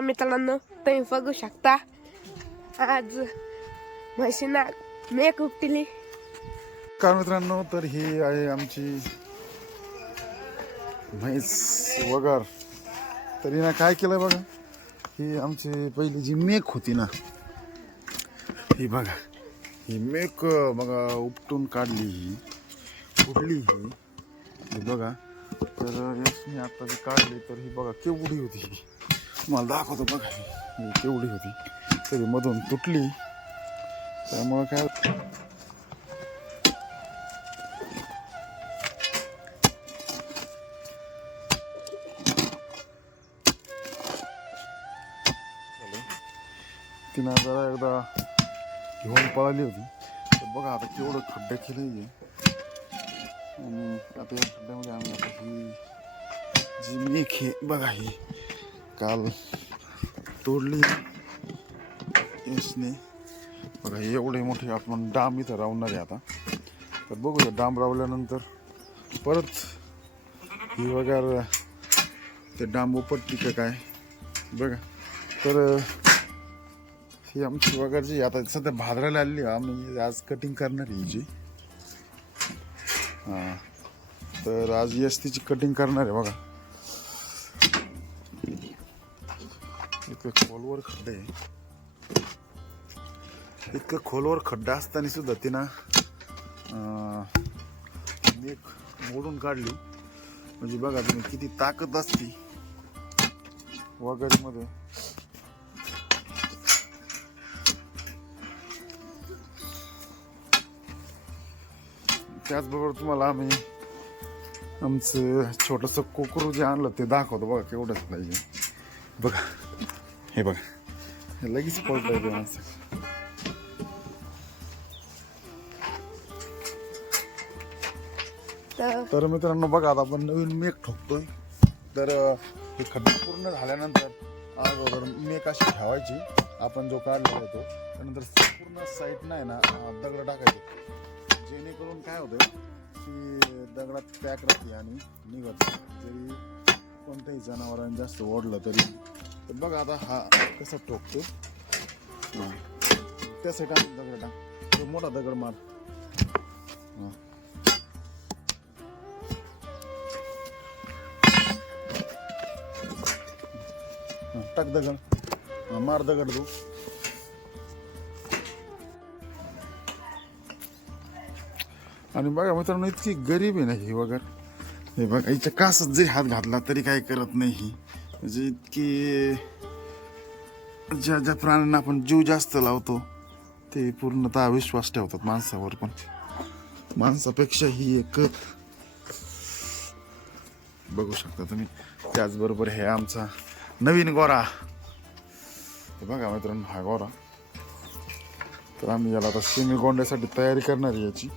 मित्रांनो तुम्ही बघू शकता. आज म्हशीना मेक उपटिली. का मित्रांनो तर ही आहे आमची म्हैस वगार. तर हिनं काय केलं बघा? ही आमची पहिली जी मेक होती ना ही बघा ही मेक बघा उपटून काढली ही उडली ही. ही बघा तर यशने आता जी काढली तर ही बघा केवढी होती तुम्हाला मला दाखवतो बघा. तेवढी केवढी होती. तरी मधून तुटली. त्यामुळं काय? तिनं जरा एकदा घेऊन पळाली होती. तर बघा आता केवढं खड्डे केले आणि आता या खड्ड्यामध्ये आम्ही आता ही जी मेख आहे बघा ही. काल तोडली यसने बघा हे एवढे मोठे आपण डाम इथं रावणार आहे आता. तर बघूया डाम रावल्यानंतर परत ही वगैरे ते डांब उपटली का काय? बघा. तर ही आमची वगैरे आता सध्या भादरायला आली आहे. आम्ही आज कटिंग करणार आहे हिची हां. तर आज यश तिची कटिंग करणार आहे बघा. इतकं खोलवर खड्डे आहे. इतकं खोलवर खड्डा असताना सुद्धा तिनं नेक मोडून काढली. म्हणजे बघा तुम्ही किती ताकद असती वगैरेमध्ये. त्याचबरोबर तुम्हाला आम्ही आमचं छोटंसं कोकरू जे आणलं ते दाखवतो. बघा केवढंच पाहिजे. बघा. हे बघा. लगेच पळता येते माणसं. तर तर मित्रांनो बघा आता आपण नवीन मेक ठोकतोय. तर हे खड्डा पूर्ण झाल्यानंतर अगोदर मेक अशी ठेवायची आपण जो काढलेला होतो त्यानंतर पूर्ण साईड नाही ना दगड टाकायचे. जेणेकरून काय होतं की दगडात पॅक राहते आणि निघत नाही. जरी कोणत्याही जनावरांनी जास्त ओढलं तरी तर बघा आता हा कसा ठोकतो हां. त्या साईड दगड टाक. तो मोठा दगड मार. हां. टाक दगड. मार दगड तू. आणि बघा मित्रांनो इतकी गरीब आहे ना ही वगैरे. हे बघा हिच्या कासात जरी हात घातला तरी काही करत नाही ही. म्हणजे इतकी ज्या ज्या प्राण्यांना आपण जीव जास्त लावतो ते पूर्णतः विश्वास ठेवतात माणसावर पण. माणसापेक्षा ही एक बघू शकता तुम्ही. त्याचबरोबर हे आमचा नवीन गोरा. हे बघा मित्रांनो हा गोरा. तर आम्ही याला आता सेमी गोंड्यासाठी तयारी करणार आहे याची.